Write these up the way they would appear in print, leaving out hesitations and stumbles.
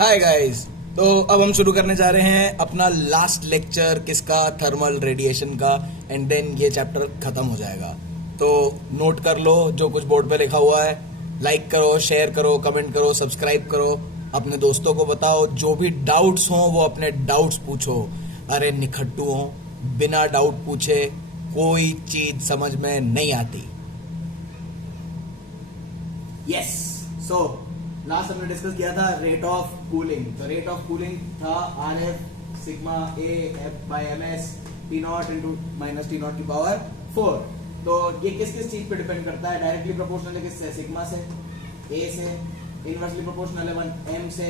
Hi guys. तो अब हम शुरू करने जा रहे हैं अपना लास्ट लेक्चर किसका, थर्मल रेडिएशन का। एंड देन ये चैप्टर खत्म हो जाएगा। तो नोट कर लो जो कुछ बोर्ड पे लिखा हुआ है। लाइक करो, शेयर करो, कमेंट करो, सब्सक्राइब करो, अपने दोस्तों को बताओ। जो भी डाउट्स हों वो अपने डाउट्स पूछो। अरे निखट्टू हो, बिना डाउट पूछे कोई चीज समझ में नहीं आती। यस। सो लास्ट हमने डिस्कस किया था रेट ऑफ कूलिंग। तो रेट ऑफ कूलिंग था R F sigma A F by M S T nought into minus T nought की पावर 4। तो ये किस किस चीज पे डिपेंड करता है? डायरेक्टली प्रोपोर्शनल है किससे? सिग्मा से, ए से, इनवर्सली प्रोपोर्शनल है एम से,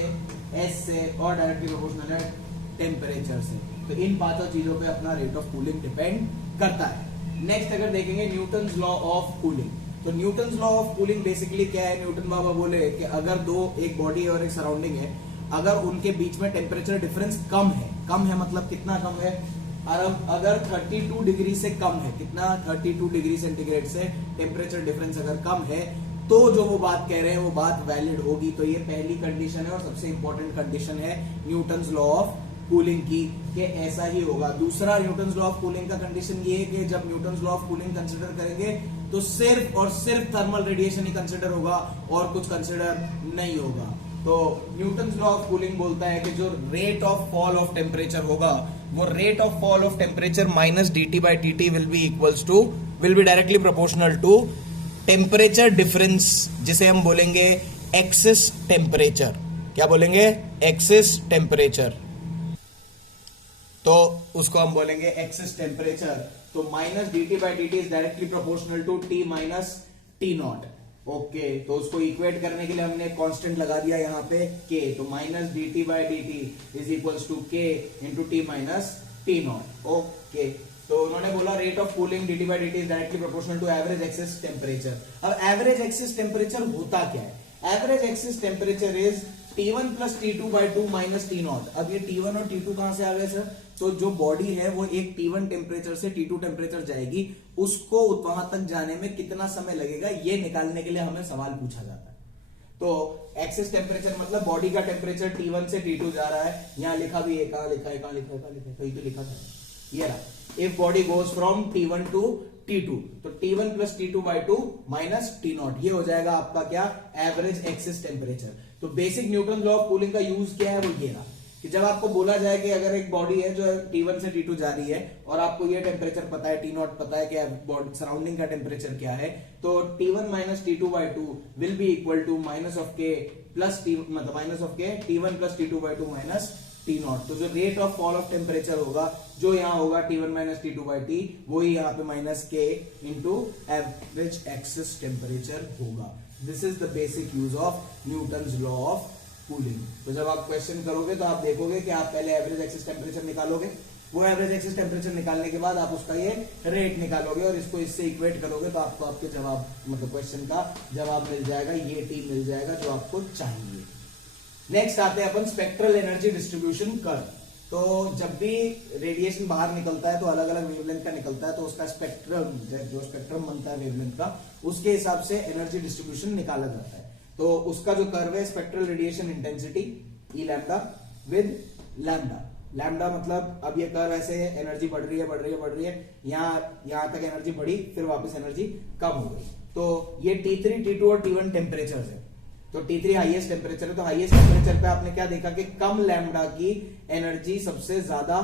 एस से, और डायरेक्टली प्रोपोर्शनल है टेम्परेचर से। तो इन पांचों चीजों पे अपना रेट ऑफ कूलिंग डिपेंड करता है। नेक्स्ट अगर देखेंगे न्यूटन्स लॉ ऑफ कूलिंग। तो Newton's law of cooling basically क्या है? न्यूटन बाबा बोले कि अगर एक बॉडी और एक सराउंडिंग है, अगर उनके बीच में टेम्परेचर डिफरेंस कम है मतलब कितना कम है? अगर 32 डिग्री से कम है, कितना 32 डिग्री सेंटीग्रेड से टेम्परेचर डिफरेंस अगर कम है, तो जो वो बात कह रहे हैं वो बात वैलिड होगी। तो ये पहली कंडीशन है और सबसे इंपॉर्टेंट कंडीशन है न्यूटन्स लॉ ऑफ कूलिंग की, कि ऐसा ही होगा। दूसरा न्यूटन्स लॉ ऑफ कूलिंग का कंडीशन ये है कि जब Newton's law of cooling consider करेंगे तो सिर्फ और सिर्फ थर्मल रेडिएशन ही कंसीडर होगा और कुछ कंसीडर नहीं होगा। तो न्यूटन्स लॉ ऑफ कूलिंग बोलता है कि जो rate of fall of temperature होगा वो rate of fall of temperature minus dt by dt will be directly proportional to temperature difference, जिसे हम बोलेंगे एक्सिस टेम्परेचर। क्या बोलेंगे? Excess temperature. तो उसको हम बोलेंगे एक्सिस टेम्परेचर। तो minus dt by dt is directly proportional to t minus T nought. Okay, तो उसको इक्वेट करने के लिए हमने कांस्टेंट लगा दिया यहाँ पे k। तो minus dt by dt is equals to k into T minus T nought. Okay, तो उन्होंने बोला rate of cooling dt by dt is directly proportional to average excess temperature. अब एवरेज एक्सिस टेम्परेचर होता क्या है? Average excess temperature is T1 plus T2 by 2 minus T nought. अब ये T1 और T2 कहां से आ गए सर? तो जो बॉडी है वो एक T1 टेम्परेचर से T2 टेम्परेचर जाएगी, उसको वहां तक जाने में कितना समय लगेगा ये निकालने के लिए हमें सवाल पूछा जाता है। तो एक्सिस टेम्परेचर मतलब बॉडी का टेम्परेचर T1 से T2 जा रहा है। यहाँ लिखा भी है, कहां लिखा है, कहां लिखा है, कहीं तो लिखा था, ये रहा। If body goes from T1 to T2, तो T1 plus T2 by 2 minus T naught, ये हो जाएगा आपका क्या? Average excess temperature. तो basic Newton law of cooling का यूज क्या है? वो ये रहा कि जब आपको बोला जाए कि अगर एक बॉडी है जो T1 से T2 जा रही है और आपको ये टेम्परेचर पता है, टी नॉट पता है कि सराउंडिंग का टेम्परेचर क्या है, तो T1 minus T2 by 2 will be equal to minus of के प्लस टी, मतलब माइनस ऑफ के T1 plus T2 by 2 minus T nought. तो जो rate of fall of temperature होगा जो यहाँ होगा T1 minus T2 by T, वही यहाँ पे माइनस के इंटू एवरेज एक्सिस टेम्परेचर होगा। This is the basic use of Newton's law of cooling. तो जब आप क्वेश्चन करोगे तो आप देखोगे कि आप पहले एवरेज एक्सिस टेम्परेचर निकालोगे, वो एवरेज एक्सिस टेम्परेचर निकालने के बाद आप उसका ये रेट निकालोगे और इसको इससे इक्वेट करोगे तो आपको आपके जवाब, मतलब क्वेश्चन का जवाब मिल जाएगा, ये टी मिल जाएगा जो आपको चाहिए। नेक्स्ट आते हैं अपन स्पेक्ट्रल एनर्जी डिस्ट्रीब्यूशन कर्व। तो जब भी रेडिएशन बाहर निकलता है तो अलग अलग वेवलेंथ का निकलता है, तो उसका स्पेक्ट्रम, जो स्पेक्ट्रम बनता है वेवलेंथ का, उसके हिसाब से एनर्जी डिस्ट्रीब्यूशन निकाला जाता है। तो उसका जो कर्व है spectral radiation intensity E lambda with lambda. Lambda मतलब अब ये कर्व ऐसे है, एनर्जी बढ़ रही है, यहां तक एनर्जी बढ़ी, फिर वापस एनर्जी कम हो गई। तो ये T3, T2 और T1 टेम्परेचर है। तो T3 हाईएस्ट टेम्परेचर है, तो हाईएस्ट टेम्परेचर पे आपने क्या देखा कि कम लैम्डा की एनर्जी सबसे ज्यादा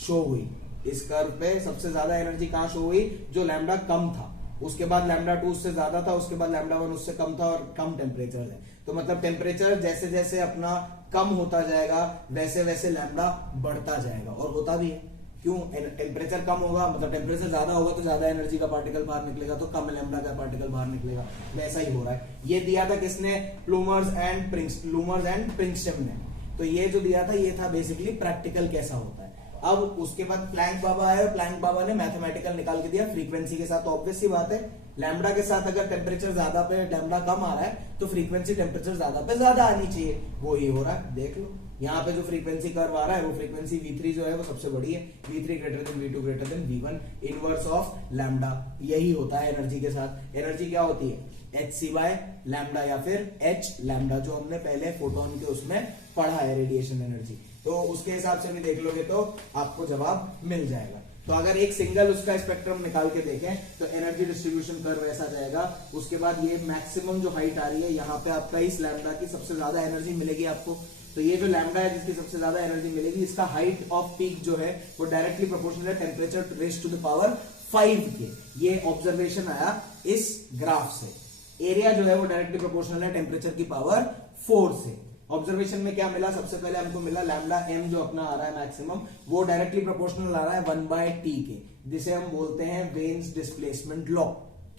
शो हुई। इस कर्व पे सबसे ज्यादा एनर्जी कहां शो हुई? जो लैम्डा कम था, उसके बाद लैम्डा 2 उससे ज्यादा था, उसके बाद लैम्डा 1 उससे कम था, और कम टेम्परेचर है। तो मतलब टेम्परेचर जैसे जैसे अपना कम होता जाएगा वैसे वैसे लैम्डा बढ़ता जाएगा, और होता भी है। क्यों? टेम्परेचर कम होगा मतलब टेम्परेचर ज्यादा होगा तो ज्यादा एनर्जी का पार्टिकल बाहर निकलेगा, तो कम लैम्डा का पार्टिकल बाहर निकलेगा। वैसा ही हो रहा है। ये दिया था किसने? प्लूमर्स एंड प्रिंगस्टन ने। तो ये जो दिया था ये था बेसिकली प्रैक्टिकल कैसा होता है। अब उसके बाद प्लैंक बाबा आए, प्लैंक बाबा ने मैथमेटिकल निकाल के दिया फ्रीक्वेंसी के साथ। तो ऑब्वियस सी बात है, लैम्डा के साथ अगर टेम्परेचर ज्यादा पे लैम्डा कम आ रहा है तो फ्रीक्वेंसी टेम्परेचर ज्यादा पे ज्यादा आनी चाहिए। वो ही हो रहा है, देख लो यहाँ पे जो फ्रीक्वेंसी कर्व आ रहा है वो फ्रीक्वेंसी V3 जो है वो सबसे बड़ी है। V3 greater than V2 greater than V1, inverse of lambda. यही होता है एनर्जी के साथ। एनर्जी क्या होती है? hc बाय लैम्डा या फिर h लैम्डा, जो हमने पहले फोटोन के उसमें पढ़ा है रेडिएशन एनर्जी। तो उसके हिसाब से भी देख लोगे तो आपको जवाब मिल जाएगा। तो अगर एक सिंगल उसका स्पेक्ट्रम निकाल के देखें तो एनर्जी डिस्ट्रीब्यूशन कर्व ऐसा जाएगा। उसके बाद ये मैक्सिमम जो हाइट आ रही है, यहाँ पे आपका इस लैम्डा की सबसे ज्यादा एनर्जी मिलेगी आपको। तो ये जो लैम्डा है जिसकी सबसे ज्यादा एनर्जी मिलेगी, इसका हाइट ऑफ पीक जो है वो डायरेक्टली प्रोपोर्शनल है temperature raise to the power 5 के। ये ऑब्जर्वेशन आया इस ग्राफ से। एरिया जो है वो डायरेक्टली प्रोपोर्शनल है टेम्परेचर की पावर 4 से। ऑब्जर्वेशन में क्या मिला, सबसे पहले हमको मिला लैम्डा एम जो अपना आ रहा है मैक्सिमम, वो डायरेक्टली प्रोपोर्शनल आ रहा है 1/t के, जिसे हम बोलते हैं वेन्स डिस्प्लेसमेंट लॉ।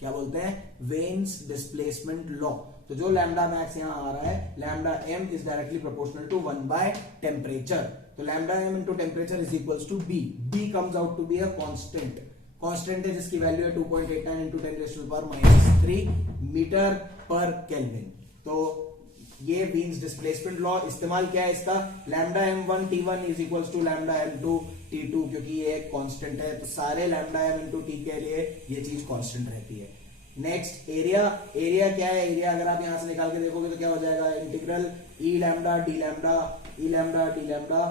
क्या बोलते हैं? Wien's displacement law. तो जो लैम्डा मैक्स यहां आ रहा है, lambda m is directly proportional to 1/टेम्परेचर। तो lambda m into temperature is equals to b. B comes out to be a constant. Constant है जिसकी वैल्यू है 2.89 इंटू 10⁻³ मीटर पर केल्विन। तो ये वीन्स डिस्प्लेसमेंट लॉ इस्तेमाल क्या है इसका, lambda m1 t1 is equals to lambda m2 t2, क्योंकि ये एक कांस्टेंट है तो सारे लैम्डा m इंटू टी के लिए ये चीज कांस्टेंट रहती है। Next area. एरिया क्या है? एरिया अगर आप यहां से निकाल के देखोगे तो क्या हो जाएगा, इंटीग्रल ई लैम्डा डी लैम्डा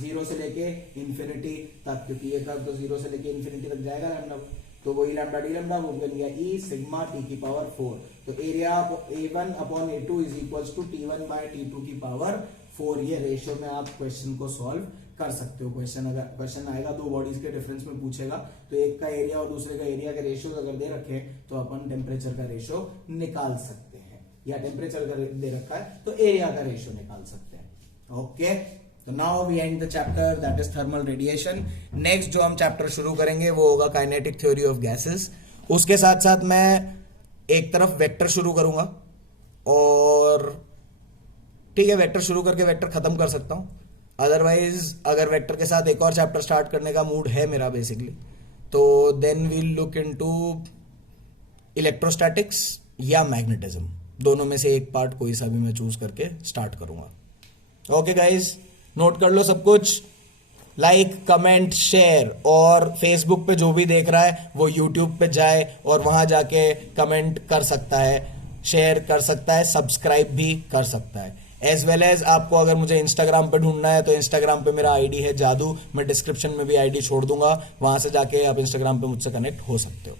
0 से लेके इंफिनिटी तक, क्योंकि ये कर्व तो 0 से लेके इंफिनिटी तक जाएगा लैम्डा, तो वही लैम्डा डी लैम्डा वो बन गया ई सिग्मा टी की पावर 4। तो area A1 upon A2 is equals to T1 by T2 की पावर 4। ये रेशियो में आप क्वेश्चन को सॉल्व कर सकते हो। क्वेश्चन आएगा दो बॉडीज के डिफरेंस में पूछेगा, तो एक का एरिया और दूसरे का एरिया के रेशियो अगर दे रखे तो अपन टेम्परेचर का रेशियो निकाल सकते हैं, या टेम्परेचर का दे रखा है तो एरिया का रेशियो निकाल सकते हैं। ओके, तो now we end the chapter that is thermal radiation. Next जो हम चैप्टर शुरू करेंगे वो होगा काइनेटिक थ्योरी ऑफ गैसेस। उसके साथ साथ मैं एक तरफ वेक्टर शुरू करूंगा, और ठीक है वेक्टर शुरू करके वेक्टर खत्म कर सकता हूं। अदरवाइज अगर वेक्टर के साथ एक और चैप्टर स्टार्ट करने का मूड है मेरा बेसिकली, तो then we'll look into electrostatics या मैग्नेटिज्म। दोनों में से एक पार्ट कोई सा भी मैं चूज करके स्टार्ट करूंगा। ओके गाइज, नोट कर लो सब कुछ। लाइक, कमेंट, शेयर, और फेसबुक पे जो भी देख रहा है वो यूट्यूब पे जाए और वहां जाके कमेंट कर सकता है, शेयर कर सकता है, सब्सक्राइब भी कर सकता है। एज वेल एज आपको अगर मुझे इंस्टाग्राम पे ढूंढना है तो इंस्टाग्राम पे मेरा आईडी है जादू, मैं डिस्क्रिप्शन में भी आईडी छोड़ दूंगा, वहां से जाके आप इंस्टाग्राम पे मुझसे कनेक्ट हो सकते हो।